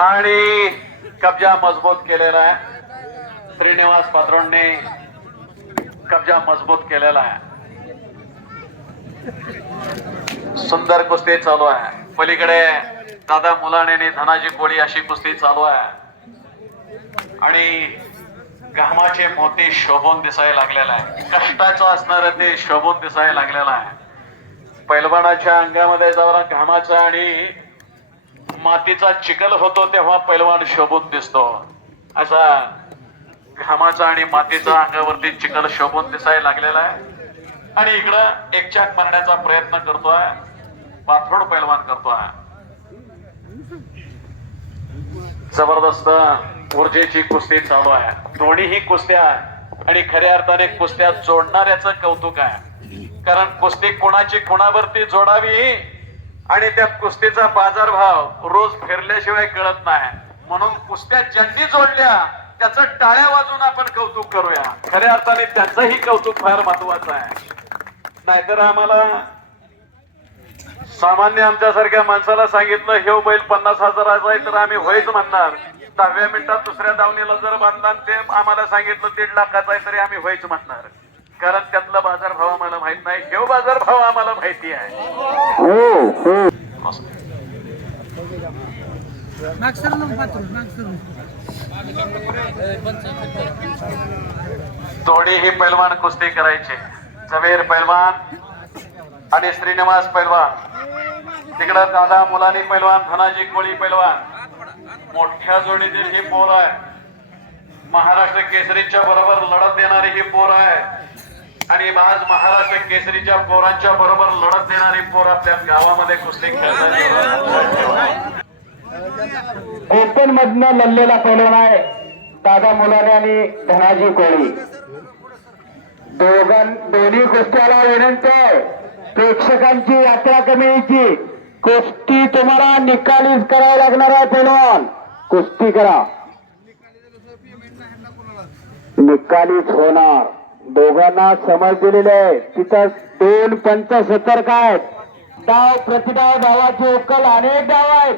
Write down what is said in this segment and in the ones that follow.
आणि कब्जा मजबूत केलेला आहे. श्रीनिवास पात्रोंनी कब्जा मजबूत केलेला आहे. सुंदर कुस्ती चालू आहे. पलीकडे दादा मुलाने धनाजी कोळी अशी कुस्ती चालू आहे. आणि घामाचे मोती शोभून दिसायला लागलेला आहे. कष्टाचं असणार ते शोभून दिसायला लागलेला आहे. पैलवानाच्या अंगामध्ये जरा घामाचा आणि मातीचा चिखल होतो तेव्हा पैलवान शोभून दिसतो. असा घामाचा आणि मातीचा अंगावरती चिखल शोभून दिसायला लागलेला आहे. आणि इकडं एकचाक मारण्याचा प्रयत्न करतोय. पाथरोड पैलवान करतोय. जबरदस्त ऊर्जेची कुस्ती चालू आहे. दोन्हीही कुस्त्या आणि खऱ्या अर्थाने कुस्त्या जोडणाऱ्याचं कौतुक आहे. कारण कुस्ती कोणाची कोणावरती जोडावी? आणि त्या कुस्तीचा बाजारभाव रोज फिरल्याशिवाय कळत नाही. म्हणून कुस्त्या ज्यांनी जोडल्या त्याचं टाळ्या वाजून आपण कौतुक करूया. खऱ्या अर्थाने त्यांचंही कौतुक फार महत्वाचं आहे. नाहीतर आम्हाला सामान्य आमच्यासारख्या माणसाला सांगितलं हे बैल पन्नास हजाराचा आहे तर आम्ही होईच म्हणणार. दहाव्या मिनिटात दुसऱ्या दावणीला जर बांधला आणि ते आम्हाला सांगितलं दीड लाखाचा आहे तरी आम्ही होईच म्हणणार. कारण त्यातला बाजारभाव आम्हाला माहीत नाही. हे बाजारभाव आम्हाला माहिती आहे. हो हो पैलवान कुस्ती करायचे. जवेर पैलवान आणि श्रीनिवास पैलवान. तिकडं दादा मुलानी पैलवान धनाजी कोळी पैलवान. मोठ्या जोडीतील ही पोर आहे महाराष्ट्र केसरीच्या बरोबर लढत देणारी ही पोर आहे आणि आज महाराष्ट्र केसरीच्या पोरांच्या बरोबर लढत देणारी पोर आपल्या गावामध्ये कुस्ती खेळतात ओपन मधनं लढलेला कोलोन आहे दादा मुलाने आणि धनाजी कोळी. दोघां दोन्ही कुस्त्याला विनंती आहे. प्रेक्षकांची यात्रा कमिटीची कुस्ती तुम्हाला निकालीच करावं लागणार आहे पैलवान कुस्ती करा. निकालीच होणार. दोघांना समज दिलेली आहे. तिथं दोन पंच सतर्क आहेत? डाव प्रतिडाव डावाचे उकल अनेक डाव आहेत.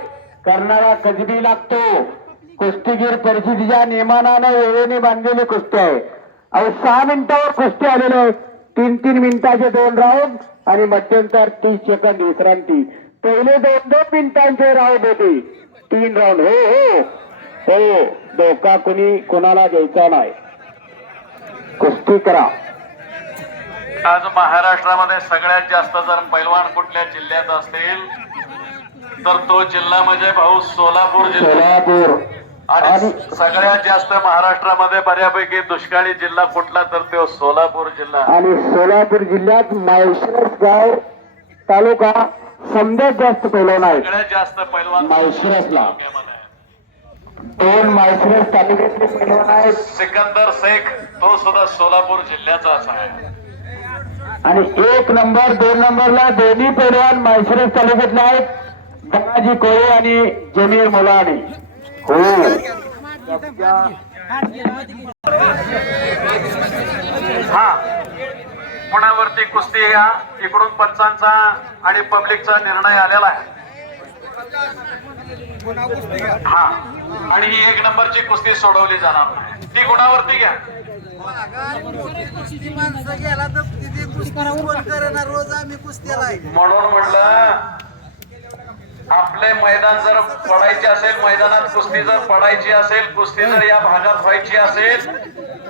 करणारा कजबी लागतो. कुस्तीगीर परिस्थितीच्या नियमानानं वेळेने बांधलेली कुस्ती आहे. अहो सहा मिनिटावर कुस्ती आलेली आहे. तीन तीन मिनिटाचे दोन राऊंड आणि मध्यंतर तीस सेकंद विश्रांती. पहिले दोन दोन मिनिटांचे राऊंड होते. तीन राऊंड हो हो. हो धोका कुणी कोणाला द्यायचा नाही. कुस्ती करा. आज महाराष्ट्रामध्ये सगळ्यात जास्त जर पैलवान कुठल्या जिल्ह्यात असतील तर तो जिल्हा म्हणजे भाऊ सोलापूर जिल्हा. सोलापूर. आणि सगळ्यात जास्त महाराष्ट्रामध्ये बऱ्यापैकी दुष्काळी जिल्हा कुठला तर तो सोलापूर जिल्हा. आणि सोलापूर जिल्ह्यात माळशिरस गाव तालुका समजात जास्त पैलवान आहेत. सगळ्यात जास्त पैलवान माळशिरसला. आहे. दोन माळशिरस तालुक्यातले पैलवान आहेत. सिकंदर शेख तो सुद्धा सोलापूर जिल्ह्याचाच आहे आणि एक नंबर दोन नंबरला दोन्ही पैलवान माळशिरस तालुक्यातले आहेत. धनाजी कोळे आणि जमीर मुलानी. हो. हा. पुण्यावरती कुस्ती या. इकडून पंचांचा आणि पब्लिकचा निर्णय आलेला आहे. हा. आणि ही एक नंबरची कुस्ती सोडवली जाणार. ती गुणावरती घ्या? कुस्ती म्हणून म्हटलं आपले मैदान जर पडायचे असेल मैदानात कुस्ती जर पडायची असेल कुस्ती जर या भागात व्हायची असेल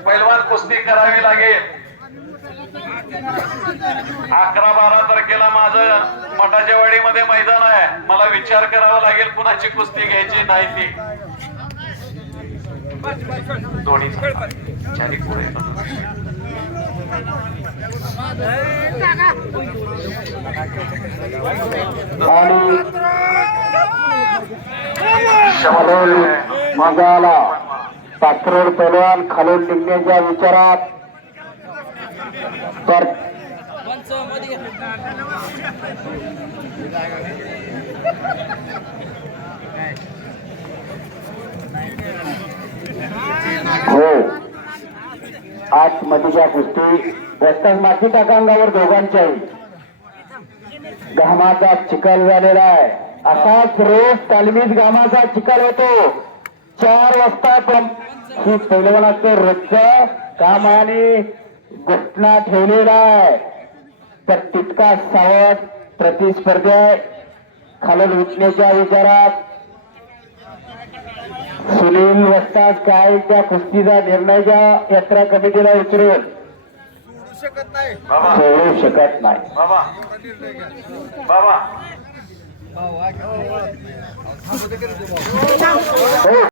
पैलवान कुस्ती करावी लागेल. अकरा बारा तारखेला माझं मठाच्या वाडीमध्ये मैदान आहे. मला विचार करावा लागेल कुणाची कुस्ती घ्यायची नाही ती. माझा आला पुढे आणि खालून खालून निघण्याच्या विचारात हो हो. आतमधीच्या कुस्ती. रस्त्यात माती टाका अंगावर दोघांच्याही. घामाचा चिखल झालेला आहे. असाच रोज तालमीत घामाचा चिखल होतो. चार वाजता पण ही पैलवानाचं रोजचं काम आहे आणि घटना ठेवलेला आहे. तर तितका सावध प्रतिस्पर्धी आहे. खालून उठण्याच्या विचारात. सुनील वस्ताद काय त्या कुस्तीचा निर्णयच्या यात्रा कमिटीला उतरून. सोडू शकत नाही. बाबा.